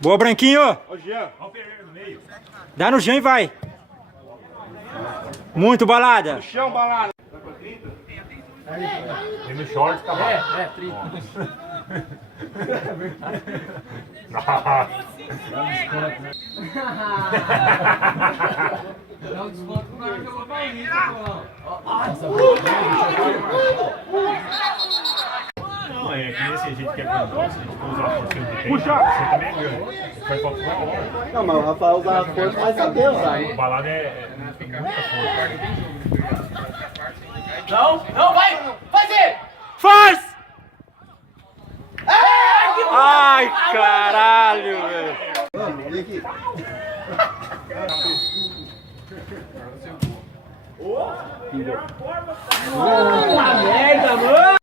Boa, Branquinho. Ó o Jean. Ó o Pereira no meio. Dá no Jean e vai. Muito balada. No chão, balada. Tem no short, tá bom. 30. Dá um desconto pro cara que eu vou pra isso, Não, é que nesse jeito que é grandão, se a gente for usar a força que tem, puxa! Você também é grande. Você vai faltar uma hora. Não, mas o Rafael usar a força, vai saber usar, hein? O balada tem muita força. Não, vai! Fazer! Faz! Ai, caralho, velho. Vem aqui. Merda, mano!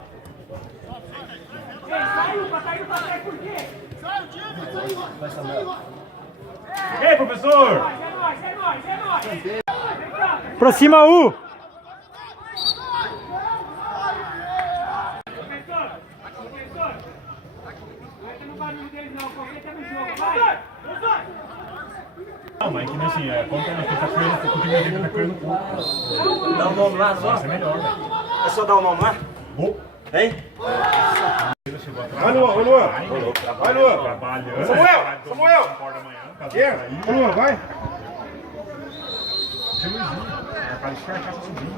E aí, professor? Aproxima U. Não, mas que nem assim, quando tá correndo, o time dele tá correndo pouco. Dá o nome lá só. Isso é melhor, velho. É só dar o nome lá? Hein? Vai, Luan, vai, Luan. Vai, Luan. Trabalhando. Samuel! Vai, Luan, vai. Tinha Luizinho. A cara de carcaça subindo.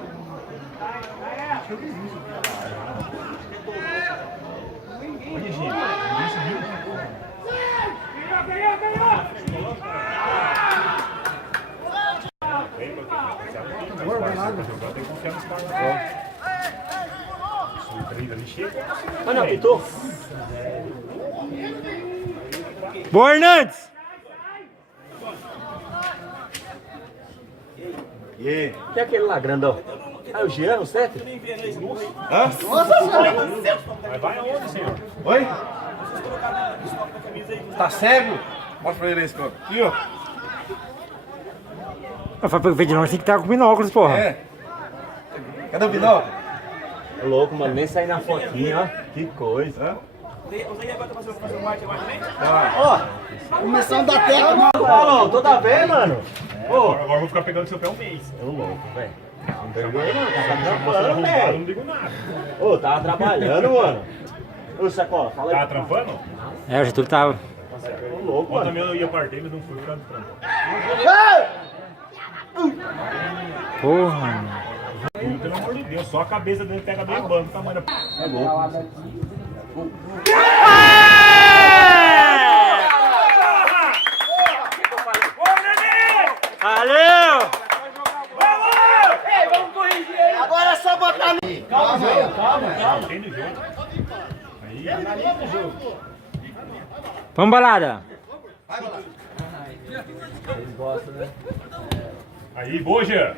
Tinha Luizinho. Olha, gente. Ninguém subiu. Ganhou! Tem que confiar nos caras. Surpresa ali, chega. Mas não, pitou. Boa, Ernandes. E aí? Que é aquele lá, grandão? Ah, o Jean, o 7? Hã? Nossa, Mas vai aonde, senhor? oi? Tá cego? Mostra pra ele esse copo. Aqui, ó. Pra ver de longe tem que estar com binóculos, porra. É. Cadê o binóculo? É louco, mano. Nem sair na fotinha, ó. Que coisa. Ó, começando da terra, mano. Falou, toda vez, mano. Agora eu vou ficar pegando seu pé um mês. Ô, louco, velho. Não perdoe, não. Tá Você trampando, não velho. digo nada. Ô, tava trabalhando, mano. Ô, Sacola, fala aí. Tá trampando? É, o Getúlio tava. Ô, louco, Ontem mano. também eu ia partir, mas não fui por causa do trampo. Porra, mano. Pelo amor de Deus, só a cabeça dele pega bem o banco, tamanho da... É louco. Valeu! Ei, vamos corrigir aí! Agora é só botar no... Calma. Tem do jogo. Aí, analisa o jogo. Vamos, balada. Aí, boa, Jean.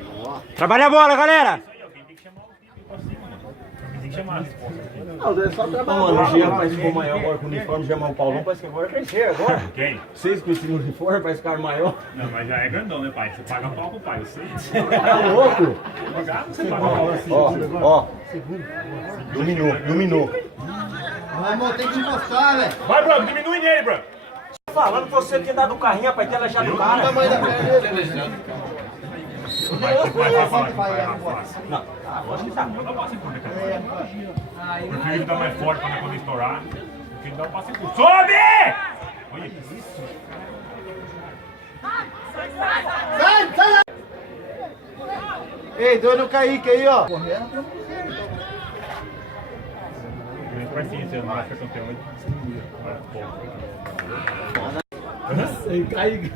Trabalha a bola, galera. Alguém tem que chamar o time pra cima, mano. Alguém tem que chamar a resposta aqui. Não, é só trabalhar. Mano, o Jean parece que ficou maior agora com o uniforme, chamar o Paulão, parece que agora crescer agora. Quem? Vocês com esse uniforme, parece ficar maior. Não, mas já é grandão, né, pai? Você paga pau pro pai, eu sei. Tá louco? Pagar, você paga pau assim. Ó. Dominou. Vamos, tem que encostar, velho. Vai, Branco, diminui nele, Branco. Falando que você tinha dado o carrinho, rapaz, tem ela já do cara. Tamanho da perna dele. Vai falar que vai errar fácil. Não, lógico que tá. Eu dou passe curto, cara. Prefiro ele dar mais forte pra quando estourar. Prefiro ele dar um passe curto. Sobe! Olha que isso. Sai! Ei, deu no Kaique aí, ó. Grande parceiro, você não vai ficar campeão aí. Sei, cai.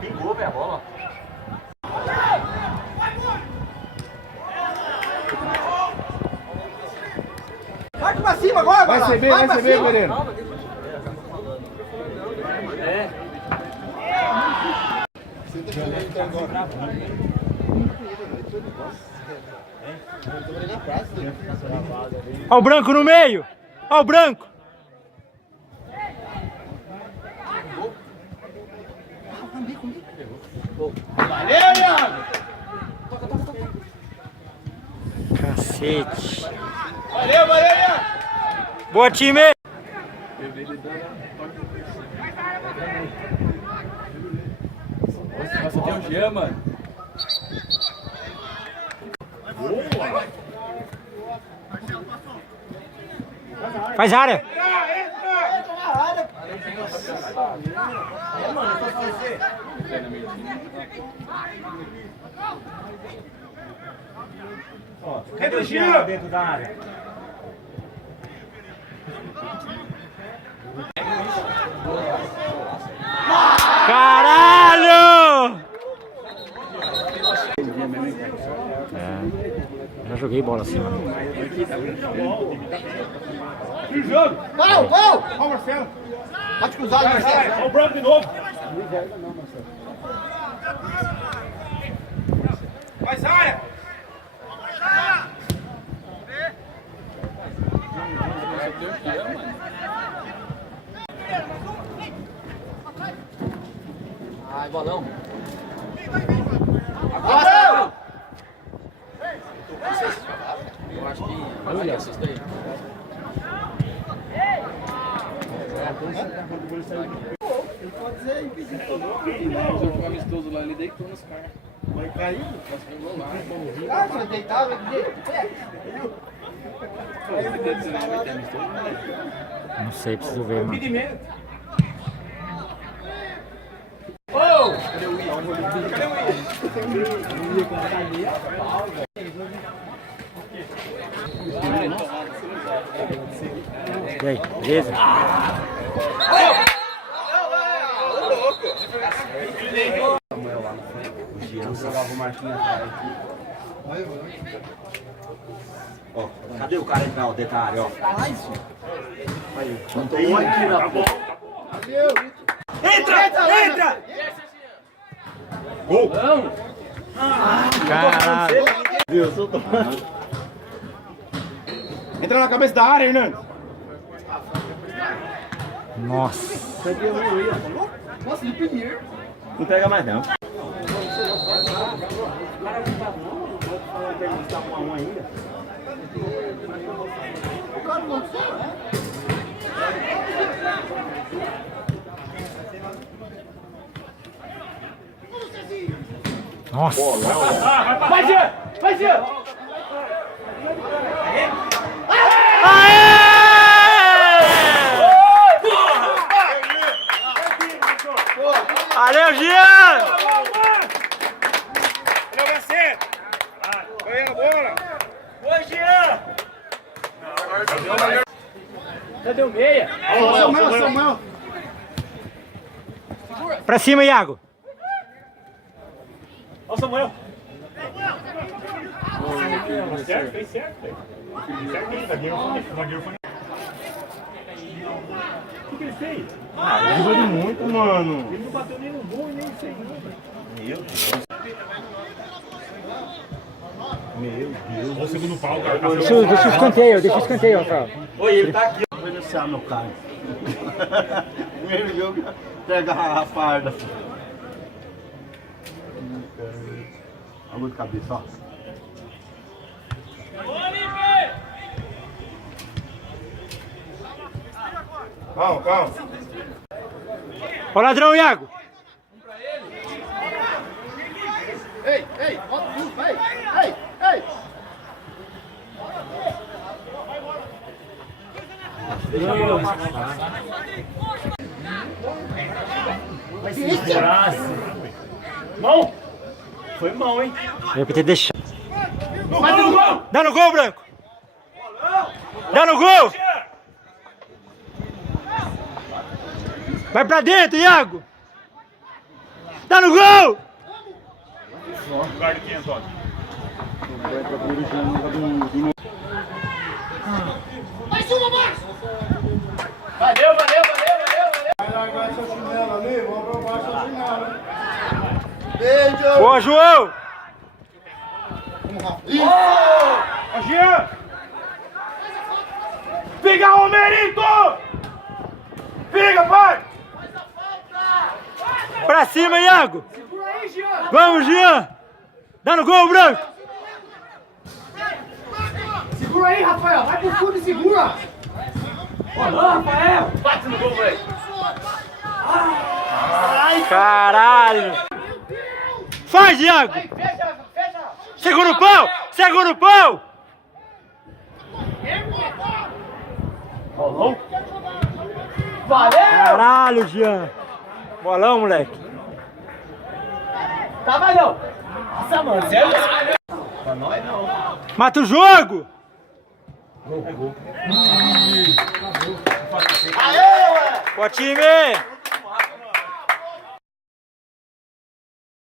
Pingou, velho, a bola. Vai pra cima agora, Vai ser bem, Guerreiro. É. Ó o branco no meio. Ó o branco. Valeu, Iago! Cacete. Valeu, Iago! Boa, time! Nossa, tem um Jean, mano. Faz área. Cadê o Jean? Dentro da área. Caralho! Já joguei bola assim, mano. Gol, gol! Ó, Marcelo. Pode cruzar, Marcelo. Olha o branco de novo. Faz área. Ai, bolão. Agora! Eu acho que vai esses daí. Os últimos amistosos lá, ele deitou nos caras. Vai cair? Ah, Você deitava aqui. Não sei, preciso ver, mano. E aí, beleza? Ó, cadê o cara então, dentro da área, ó? Entra! Entra! Gol! Caralho! Deus, eu tô... Entra na cabeça da área, Hernandes. Nossa! Nossa, ele pediu. Não pega mais não. Nossa! Vai, Jean! Vai, Jean! Valeu, Jean! Valeu, você! Ganhando a bola! Oi, Jean! Cadê o meia? Samuel. Pra cima, Iago! Ó o Samuel! Certo, fez certo. Certo, zagueiro foi. O que ele fez? Ele jogou de muito, mano. Ele não bateu nem no gol e nem no segundo. Meu Deus. Olha o segundo pau, cara. Deixa o escanteio, Rafael. Oi, ele tá aqui. Vou iniciar meu carro. Primeiro jogo, pega a farda. A luz de cabeça, ó. Calma, calma. Ó o ladrão, Iago! Ei, ó, vai. Ei. Mão! Foi mão, hein? Eu podia deixar. Vai no gol! Dá no gol, Branco! Dá no gol! Vai pra dentro, Iago! Dá no gol! Guarda aqui, Antônio. Valeu! Vai largar seu chinelo ali, vou provar seu chinelo. Beijo! Boa, João! Ó, Jean! Fica, Romerito! Fica, pai! Pra cima, Iago! Vamos, Jean! Dá no gol, Branco! Segura aí, Rafael! Vai pro fundo e segura! Bate no gol, velho. Caralho! Faz, Iago! Segura o pau! Segura o pau! Caralho, Jean! Bolão, moleque! Tá, vai não! Nossa, mano, sério? Pra nós não. Mata o jogo! Gol. É gol. Boa, time!